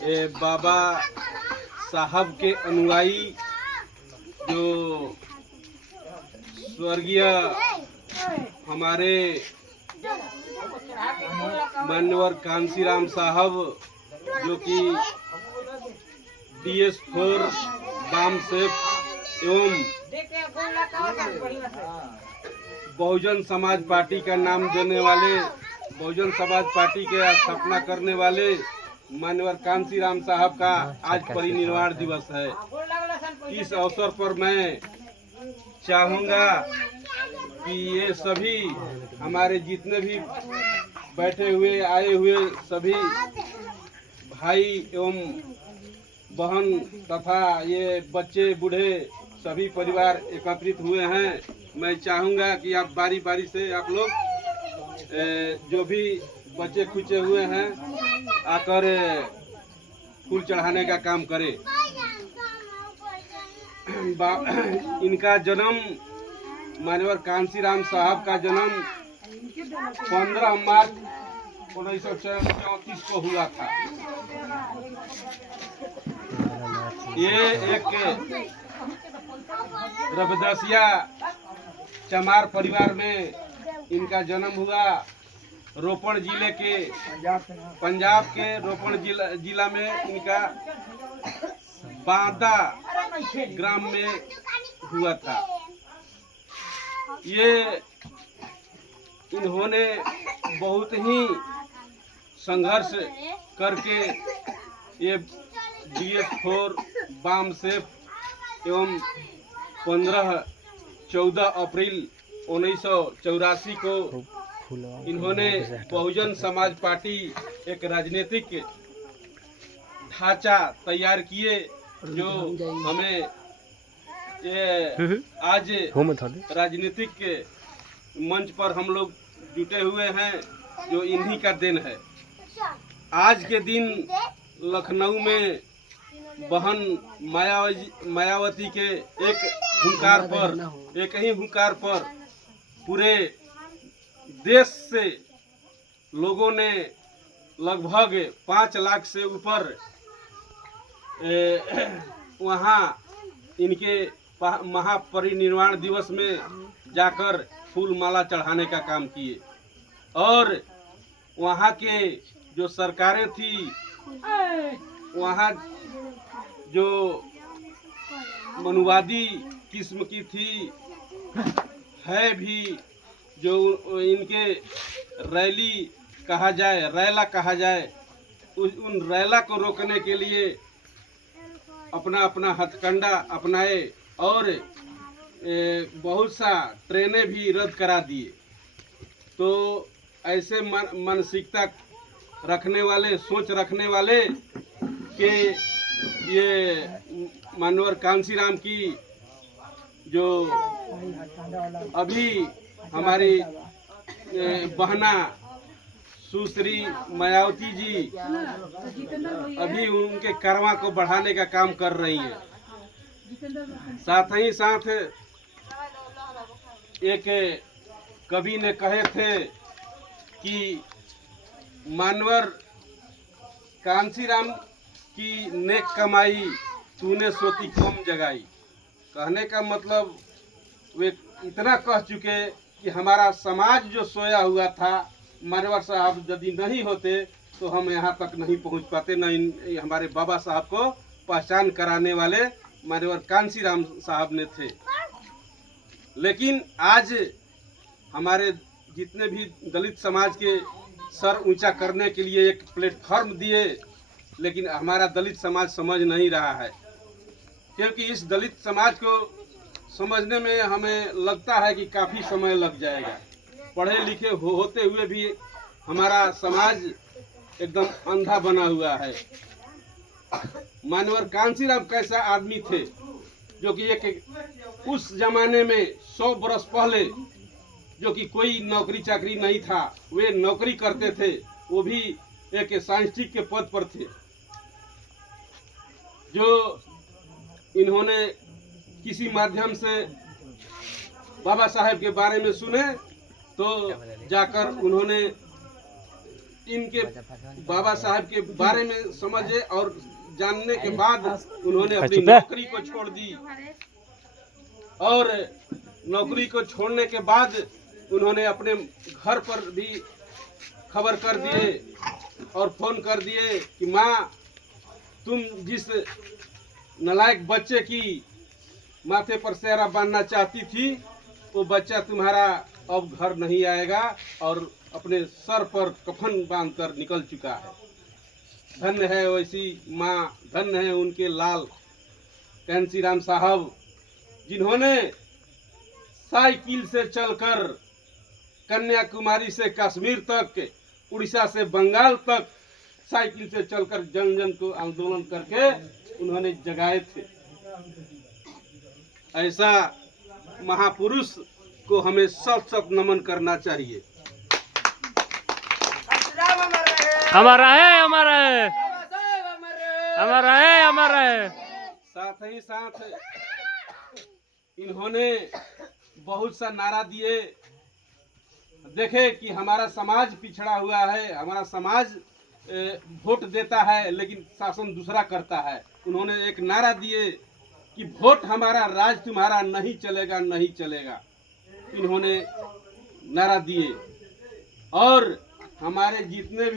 बाबा साहब के अनुयायी जो स्वर्गीय हमारे मान्यवर कांसीराम साहब जो कि DS4 बाम सेफ एवं बहुजन समाज पार्टी का नाम देने वाले, बहुजन समाज पार्टी के स्थापना करने वाले मान्यवर कांसीराम साहब का आज परिनिर्वाण दिवस है। इस अवसर पर मैं चाहूँगा कि ये सभी हमारे जितने भी बैठे हुए आए हुए सभी भाई एवं बहन तथा ये बच्चे बूढ़े सभी परिवार एकत्रित हुए हैं। मैं चाहूँगा कि आप बारी बारी से आप लोग जो भी बच्चे खुचे हुए हैं आकर फूल चढ़ाने का काम करें। इनका जन्म मान्यवर कांसीराम साहब का जन्म 15 मार्च 1934 को हुआ था। ये एक रबदसिया चमार परिवार में इनका जन्म हुआ। रोपड़ जिले के पंजाब के रोपड़ जिला में इनका बांदा ग्राम में हुआ था। ये इन्होंने बहुत ही संघर्ष करके ये DS4 बाम सेफ एवं 14 अप्रैल 1984 को इन्होंने बहुजन समाज पार्टी एक राजनीतिक ढांचा तैयार किए जो हमें ये आज राजनीतिक मंच पर हम लोग जुटे हुए हैं जो इन्हीं का देन है। आज के दिन लखनऊ में बहन मायावती के एक ही हुंकार पर पूरे देश से लोगों ने लगभग 5 लाख से ऊपर वहाँ इनके महापरिनिर्वाण दिवस में जाकर फूल माला चढ़ाने का काम किए। और वहाँ के जो सरकारें थी, वहाँ जो मनुवादी किस्म की थी है भी, जो इनके रैली कहा जाए, रैला कहा जाए, उन रैला को रोकने के लिए अपना अपना हथकंडा अपनाए और बहुत सा ट्रेनें भी रद्द करा दिए। तो ऐसे मानसिकता रखने वाले, सोच रखने वाले के ये मान्यवर कांसीराम की जो अभी हमारी बहना सुश्री मायावती जी अभी उनके कर्मा को बढ़ाने का काम कर रही है। साथ ही साथ एक कवि ने कहे थे कि मान्यवर कांसीराम की नेक कमाई तूने सोती कम जगाई। कहने का मतलब वे इतना कह चुके कि हमारा समाज जो सोया हुआ था, मान्यवर साहब यदि नहीं होते तो हम यहाँ तक नहीं पहुँच पाते। न हमारे बाबा साहब को पहचान कराने वाले मान्यवर कांसीराम साहब ने थे। लेकिन आज हमारे जितने भी दलित समाज के सर ऊंचा करने के लिए एक प्लेटफॉर्म दिए, लेकिन हमारा दलित समाज समझ नहीं रहा है। क्योंकि इस दलित समाज को समझने में हमें लगता है कि काफ़ी समय लग जाएगा। पढ़े लिखे होते हुए भी हमारा समाज एकदम अंधा बना हुआ है। मान्यवर कांसीराम कैसा आदमी थे जो कि एक उस जमाने में 100 बरस पहले जो कि कोई नौकरी चाकरी नहीं था, वे नौकरी करते थे, वो भी एक साइंटिस्ट के पद पर थे। जो इन्होंने किसी माध्यम से बाबा साहब के बारे में सुने तो जाकर उन्होंने इनके बाबा साहब के बारे में समझे और जानने के बाद उन्होंने अपनी नौकरी को छोड़ दी और नौकरी को छोड़ने के बाद उन्होंने अपने घर पर भी खबर कर दिए और फोन कर दिए कि माँ, तुम जिस नालायक बच्चे की माथे पर सेहरा बांधना चाहती थी वो बच्चा तुम्हारा अब घर नहीं आएगा और अपने सर पर कफन बांधकर निकल चुका है। धन्य है वैसी माँ, धन्य है उनके लाल कांशीराम साहब, जिन्होंने साइकिल से चलकर कन्याकुमारी से कश्मीर तक, उड़ीसा से बंगाल तक साइकिल से चलकर जन जन को आंदोलन करके उन्होंने जगाए थे। ऐसा महापुरुष को हमें सत सत नमन करना चाहिए। हमारा है, हमारा है, हमारा है, हमारा है। साथ ही साथ इन्होंने बहुत सा नारा दिए। देखे कि हमारा समाज पिछड़ा हुआ है, हमारा समाज वोट देता है लेकिन शासन दूसरा करता है। उन्होंने एक नारा दिए कि वोट हमारा, राज तुम्हारा, नहीं चलेगा, नहीं चलेगा। इन्होंने नारा दिए और हमारे जितने भी